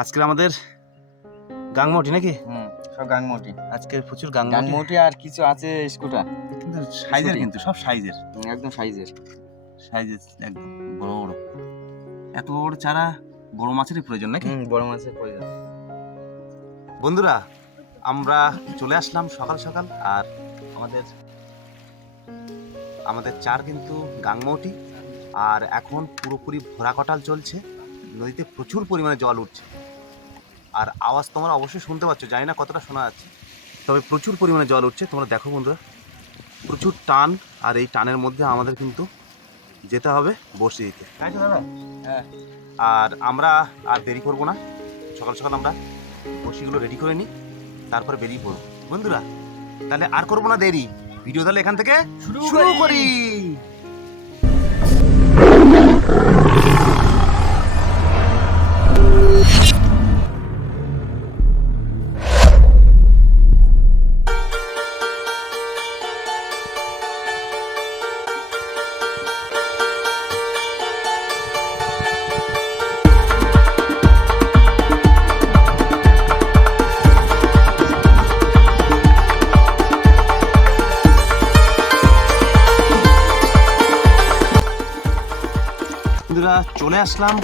আজকে আমাদের গাংমটি নাকি? সব গাংমটি। আজকে প্রচুর গাংমটি আর কিছু আছে স্কুটার, কিন্তু সাইজের, কিন্তু সব সাইজের, একদম সাইজের একদম বড় বড়। এত বড় চারা বড় মাছেরই প্রয়োজন নাকি? বড় মাছের প্রয়োজন। বন্ধুরা, আমরা চলে আসলাম সকাল সকাল, আর আমাদের চার কিন্তু গাংমটি, আর এখন পুরোপুরি ভরা কটাল চলছে। নদীতে প্রচুর পরিমাণে জল উঠছে, আর আওয়াজ তোমরা অবশ্যই শুনতে পাচ্ছ, জানি না কতটা শোনা যাচ্ছে, তবে প্রচুর পরিমাণে জল উঠছে। তোমরা দেখো বন্ধুরা, প্রচুর টান, আর এই টানের মধ্যে আমাদের কিন্তু যেতে হবে বসে দিতে, তাই তো দাদা? হ্যাঁ। আর আমরা আর দেরি করব না, সকাল সকাল আমরা বসিগুলো রেডি করে নিই, তারপরে বেরিয়ে পড়ব। বন্ধুরা, তাহলে আর করবো না দেরি, ভিডিও তাহলে এখান থেকে শুরু করি। বন্ধুরা, চলে আসলাম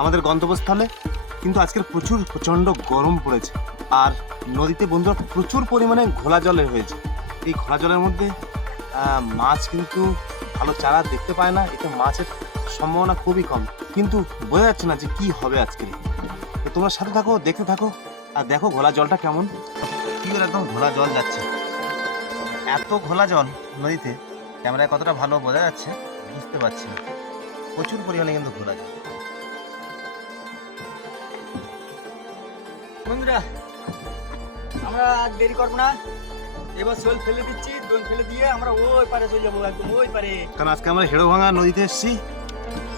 আমাদের গন্তব্যস্থলে, কিন্তু আজকের প্রচণ্ড গরম পড়েছে, আর নদীতে বন্ধুরা প্রচুর পরিমাণে ঘোলা জলের হয়েছে। এই ঘোলা জলের মধ্যে মাছ কিন্তু ভালো চারা দেখতে পায় না, এতে মাছের সম্ভাবনা খুবই কম, কিন্তু বোঝা যাচ্ছে না যে কি হবে আজকে। তোমরা সাথে থাকো, দেখতে থাকো, আর দেখো ঘোলা জলটা কেমন, কি করে একদম ঘোলা জল যাচ্ছে। এত ঘোলা জল নদীতে ক্যামেরায় কতটা ভালো বোঝা যাচ্ছে বুঝতে পারছি না, প্রচুর পরিমাণে কিন্তু ঘোরা যায়। বন্ধুরা, আমরা আর দেরি করবো না, এবার শোল ফেলে দিচ্ছি, দোল ফেলে দিয়ে আমরা ওই পারে চলে যাবো, একদম ওই পারে। কারণ আজকে আমরা হেড়োভাঙা নদীতে এসেছি,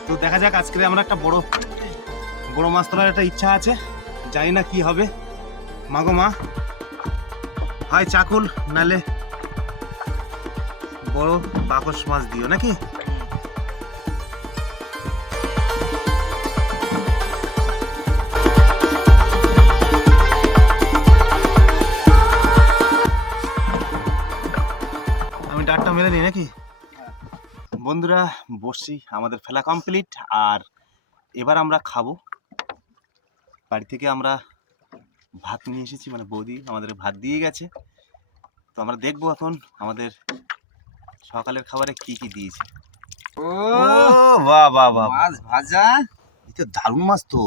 তো দেখা যাক আজকে আমরা একটা বড় মাছ তোলার একটা ইচ্ছা আছে, জানি না কি হবে। মাগো মা, হয় চাকুল নালে বড় বাকস মাছ দিও নাকি? আমি ডাটটা মেরে নিই নাকি? বন্ধুরা, বসছি, আমাদের ফেলা কমপ্লিট, আর এবার আমরা খাবো। বাড়ি থেকে আমরা ভাত নিয়ে এসেছি, মানে বৌদি আমাদের ভাত দিয়ে গেছে, তো আমরা দেখবো এখন আমাদের সকালের খাবারে কি কি দিয়েছে। ও বাহ বাহ বাহ, মাছ ভাজা, এটা দারুণ মাছ তো,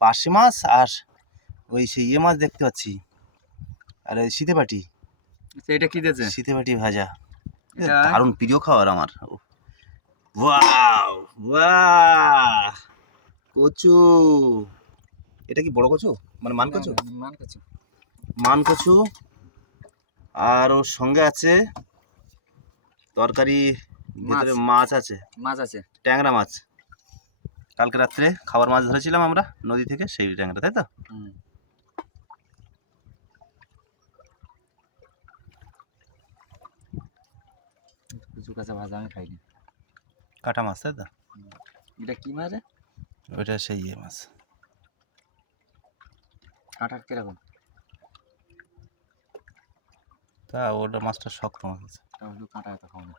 পার্শে মাছ, আর ওই সেই মাছ দেখতে পাচ্ছি, আর ওই শীতেপাটি। এটা কি দিয়েছে? শীতেপাটি ভাজা, এটা দারুণ প্রিয় খাবার আমার। ওয়াও বাহ, কচু, এটা কি বড় কচু, মানে মান কচু? মান কচু, আর ওর সঙ্গে আছে তরকারি, ভিতরে মাছ আছে, ট্যাংরা মাছ। কালকে রাত্রে খাবার মাছ ধরেছিলাম আমরা নদী থেকে, সেই ট্যাংরা, তাই তো? কচু কাঁচা ভাজা আমি খাইনি। কাটা মাছ, তাই তো? এটা কি মাছ? ওইটা সেই মাছ। কাঁটা কিরকম? তা ওটা মাছটা শক্ত মাছ আছে। তাহলে কাঁটা এত খাও না।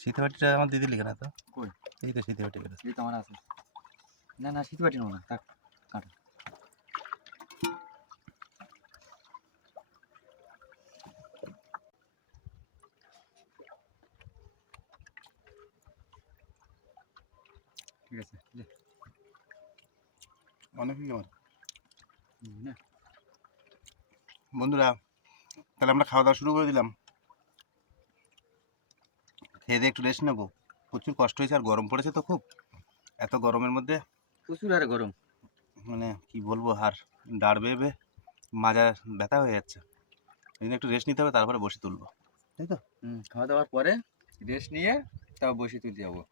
শীতবাটিটা আমার দিদি লিখে না তো? কই? এই তো শীতবাটি করে। এই তো আমার আছে। না না, শীতবাটি নাও না, থাক, কাঁটা। ঠিক আছে, অনেকই আমার। বন্ধুরা, তাহলে আমরা খাওয়া দাওয়া শুরু করে দিলাম, খেয়ে দিয়ে একটু রেস্ট নেবো। প্রচুর কষ্ট হয়েছে, আর গরম পড়েছে তো খুব, এত গরমের মধ্যে প্রচুর আর গরম, মানে কি বলবো, আর দাঁড় বেয়ে বেয়ে মাজা ব্যথা হয়ে যাচ্ছে, এই জন্য একটু রেস্ট নিতে হবে, তারপরে বসে তুলবো, তাই তো? খাওয়া দাওয়ার পরে রেস্ট নিয়ে তাও বসে তুলতে যাবো।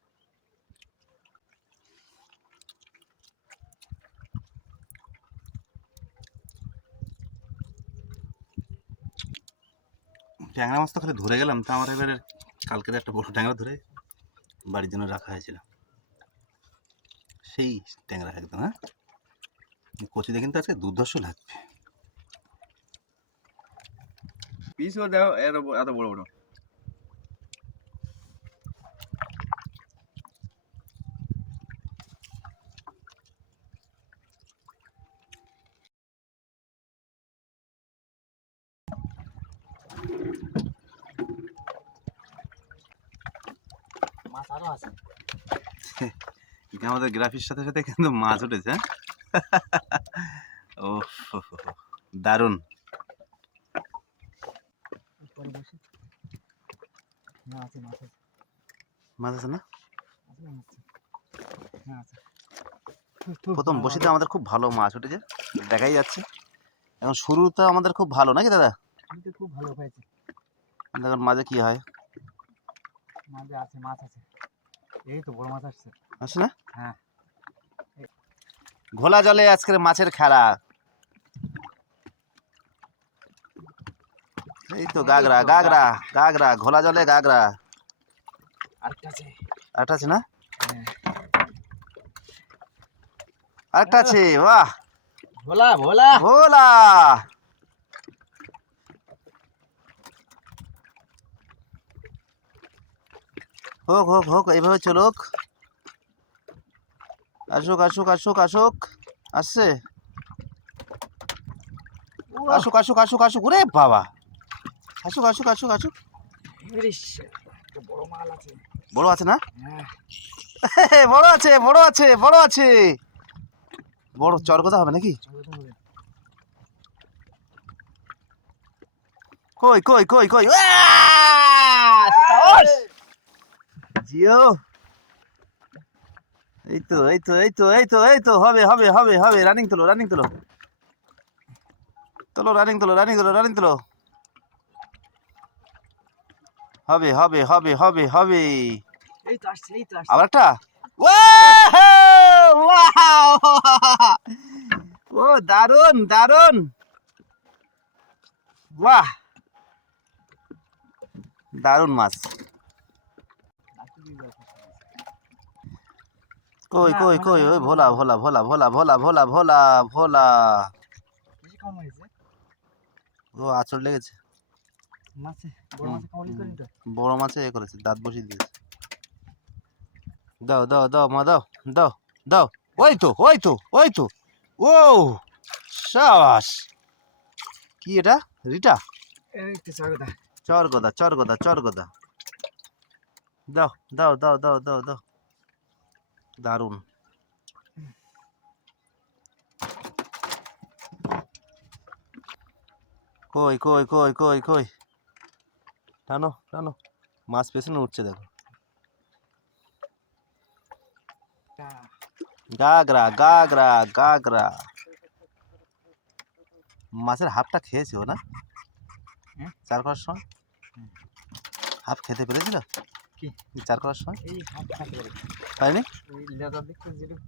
ট্যাংরা মাছ তো খালি ধরে গেলাম, তা আমার এবারে কালকে একটা বড় ট্যাংরা ধরে বাড়ির জন্য রাখা হয়েছিল, সেই ট্যাংরা একদম। হ্যাঁ, কচুতে কিন্তু আজকে দুর্ধর্ষ লাগবে। পিসও দেখো এত বড় বড়। মাছ আরো আছে। আমাদের গ্রাফির সাথে সাথে কিন্তু মাছ উঠেছে। ও দারুণ। মাছ আছে না? প্রথম বসিতে আমাদের খুব ভালো মাছ উঠেছে, দেখাই যাচ্ছে। এখন শুরুতে আমাদের খুব ভালো নাকি দাদা? খুব ভালো হয়েছে। দেখুন মাঝে কি হয়। মাঝে আছে মাছ আছে, এই তো বড় মাছ আসছে। আছে না? হ্যাঁ, ঘোলা জলে আজকের মাছের খেলা। এই তো গাগরা গাগরা গাগরা, ঘোলা জলে গাগরা। আরেকটা আছে। আরেকটা আছে না? হ্যাঁ, আরেকটা আছে, বাহ। ভোলা ভোলা ভোলা। হোক হোক হোক, এইভাবে চলুক। আসুক আসুক আসুক আসুক, আসছে। আসুক আসুক আসুক আসুক, ওরে বাবা, আসুক আসুক আসুক আসুক। বড় মাল আছে। বড় আছে না? হ্যাঁ, বড় আছে বড় আছে বড় আছে। বড় চরগদা হবে নাকি? কই কই কই কই, জিও। এই তো এই তো এই তো এই তো এই তো, হবে হবে হবে হবে। রানিং তোলো রানিং তোলো, তোলো রানিং তোলো রানিং তোলো রানিং তোলো। হবে হবে হবে হবে হবে। এই তো আসছে, এই তো আসছে। আবার একটা। ও দারুন দারুন, বাহ, দারুন মাছ। কই কই কই, ওই ভোলা ভোলা ভোলা ভোলা ভোলা ভোলা ভোলা ভোলা। বেশি কম হয়েছে ও আঁচড় লেগেছে। মাছে, বড় মাছে কামড়ি করি তো। বড় মাছে এ করেছে, দাঁত বসিয়ে দিয়েছে। দাও দাও দাও মা, দাও দাও দাও। ওই তো ওই তো ওই তো। ও সাবাস। কি এটা? রিটা? এই তো চাগদা। চরগদা চরগদা চরগদা। দাও দাও দাও দাও দাও দাও। দারুণ। কই কই কই কই কই, টানো টানো। মাছ পেছনে উঠছে দেখো। গাগরা গাগরা গাগরা। মাছের হাফটা খেয়েছি ও না, চার করার সময়। হাফ খেতে পেরেছিল কি চার করার সময়? এই হাত খাতে পারে, পাইনি। ওই লেদার দেখতে যেটুকু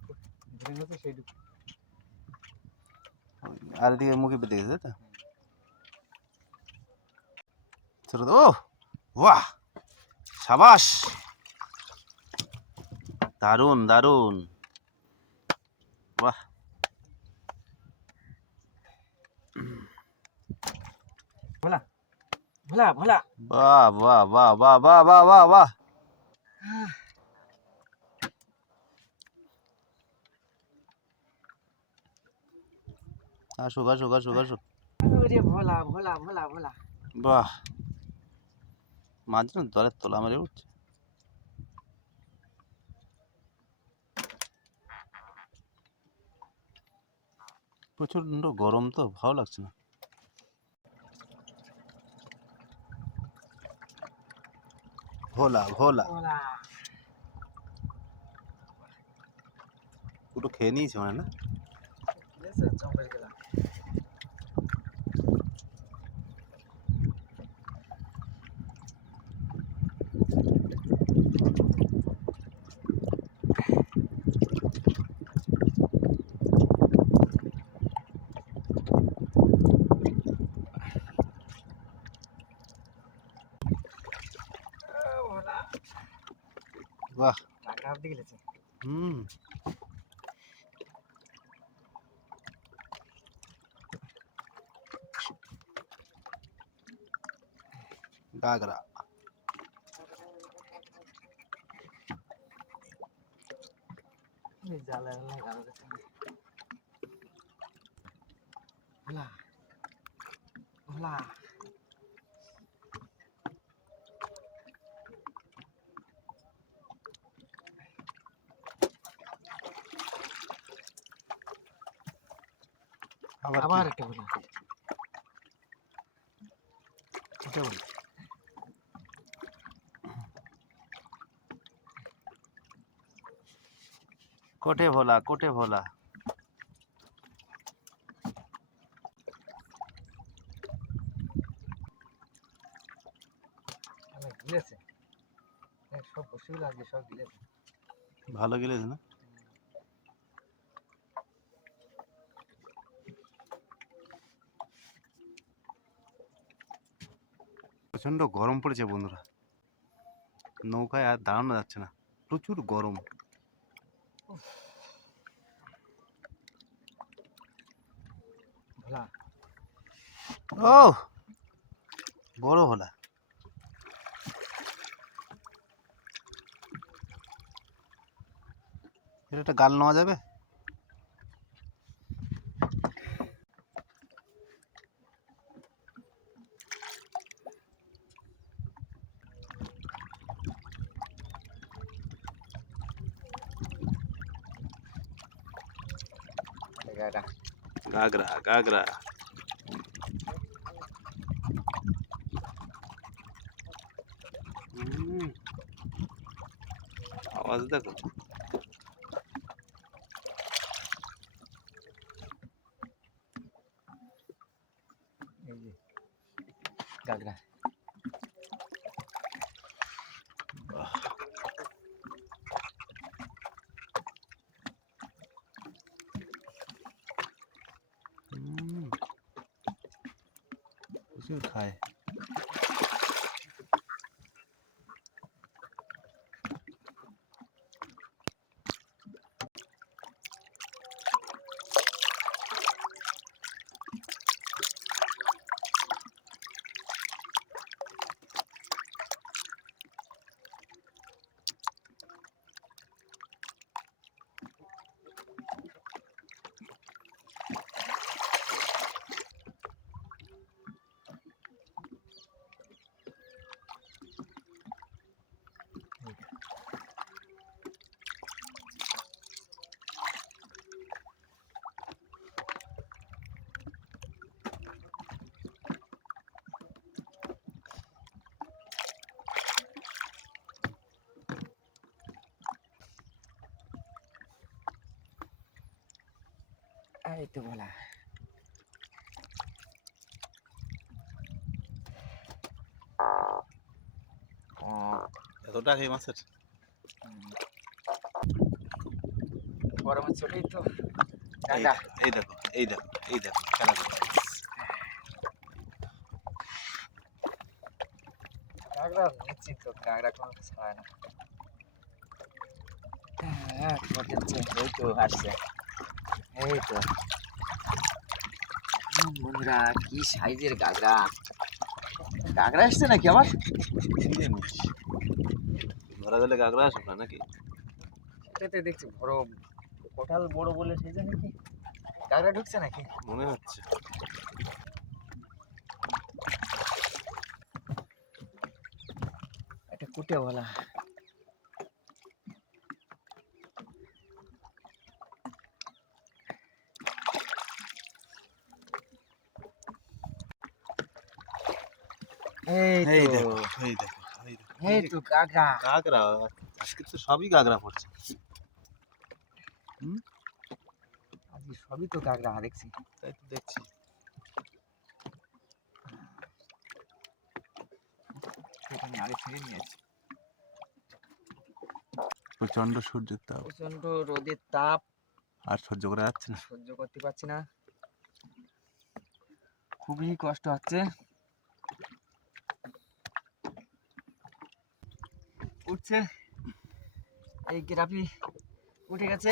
ধরে গেছে সেইটুকু। আর এদিকে মুখে পেতে গেছে তো। ছোট তো, ও বাহ, সাবাস, দারুন দারুন, বাহ। ভোলা ভোলা ভোলা। বাহ বাহ বাহ বাহ বাহ বাহ বাহ বাহ। আসুক আসুক আসুক আসুক। ওরে ভোলা ভোলা ভোলা ভোলা। বাহ, মাছ যেন দলের তোলা মেরে উঠছে। প্রচন্ড গরম তো, ভালো লাগছে না। ভোলা ভোলা ভোলা পুরো খেয়ে নিয়েছে মানে না? জঙ্গল গেলাম। বাহ, টাকা হাত দিয়ে গেছে। হুম। কাঁকড়া। আবার একটা ভোলা। এটা বল। কোটে ভোলা, কোটে ভোলা। গিলেছে সব বসেগুলো আজকে সব গিলেছে। ভালো গেলেছে না? প্রচন্ড গরম পড়েছে বন্ধুরা, নৌকায় আর দাঁড়ানো যাচ্ছে না, প্রচুর গরম। ভোলা ও বড় ভোলা। এটা একটা গাল নেওয়া যাবে? গাগরা গাগরা। আওয়াজ দেখো। এই যে গাগরা। প্রচুর খায়। এই তো ভোলা। এতটা এই মাছের গরমের চোটেই তো এই গাগরা। এই দেখো, এই দেখো, এই দেখো খেলা দেখো। গাগরা নিশ্চিত তো, গাগরা কোনো ছাড়ায় না। এই তো আসছে, এই তো। বন্ধুরা কি সাইজের গাগরা। গাগরা এসছে নাকি আবার? ধরা গেলে গাগরা আসবে না নাকি? সেটাতে দেখছি বড় কোটাল বড় বলে সেই জন্য কি গাগরা ঢুকছে নাকি মনে হচ্ছে। এটা কুটে বলা। এই এই তো, দেখো, এই দেখো, এই দেখো, এই তো গাগরা। গাগরা। আজকে তো সবই গাগরা পড়ছে। আজকে সবই তো গাগরা দেখছি। তাই তো দেখছি। নাড়ে ছিঁড়ে নিয়ে যাচ্ছে। প্রচন্ড সূর্যের তাপ, প্রচন্ড রোদের তাপ আর সহ্য করা যাচ্ছে না। সহ্য করতে পারছি না, খুবই কষ্ট হচ্ছে। উঠছে এই গ্রাফি উঠে গেছে।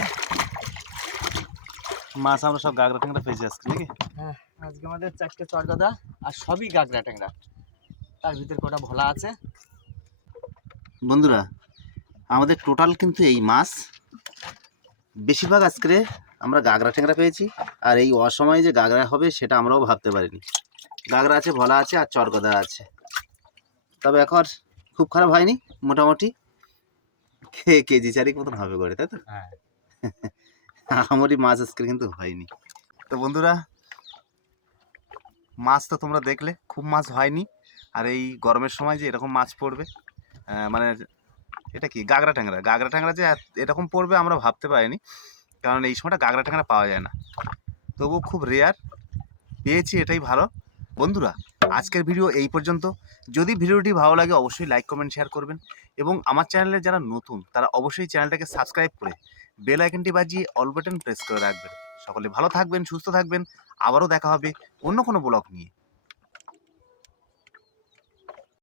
মাছ আমরা সব গাগরা ট্যাংরা পেয়েছি আজকে নাকি? হ্যাঁ, আজকে আমাদের 4টে চরগাদা আর সবই গাগরা ট্যাংরা। তার ভিতরে কটা ভোলা আছে। বন্ধুরা আমাদের টোটাল কিন্তু এই মাছ বেশিরভাগ আজকে আমরা গাগরা ট্যাংরা পেয়েছি, আর এই অসময়ে যে গাগরা হবে সেটা আমরাও ভাবতে পারিনি। গাগরা আছে, ভোলা আছে, আর চরগদা আছে। তবে এখন খুব খারাপ হয়নি, মোটামুটি কেজি চারিক মতন হবে করে, তাই তো? হ্যাঁ, আমারই মাছ আজকে কিন্তু হয়নি। তো বন্ধুরা মাছ তো তোমরা দেখলে, খুব মাছ হয়নি। আর এই গরমের সময় যে এরকম মাছ পড়বে, মানে এটা কি গাগরা ট্যাংরা, গাগরা ট্যাংরা যে এরকম পড়বে আমরা ভাবতে পারিনি, কারণ এই সময়টা গাগরা ট্যাংরা পাওয়া যায় না। তবুও খুব রেয়ার পেয়েছি, এটাই ভালো। বন্ধুরা আজকের ভিডিও এই পর্যন্ত। যদি ভিডিওটি ভালো লাগে অবশ্যই লাইক কমেন্ট শেয়ার করবেন, এবং আমার চ্যানেলে যারা নতুন তারা অবশ্যই চ্যানেলটাকে সাবস্ক্রাইব করে বেল আইকনটি বাজিয়ে অল বাটন প্রেস করে রাখবেন। সকলে ভালো থাকবেন, সুস্থ থাকবেন। আবারও দেখা হবে অন্য কোনো ব্লগ নিয়ে।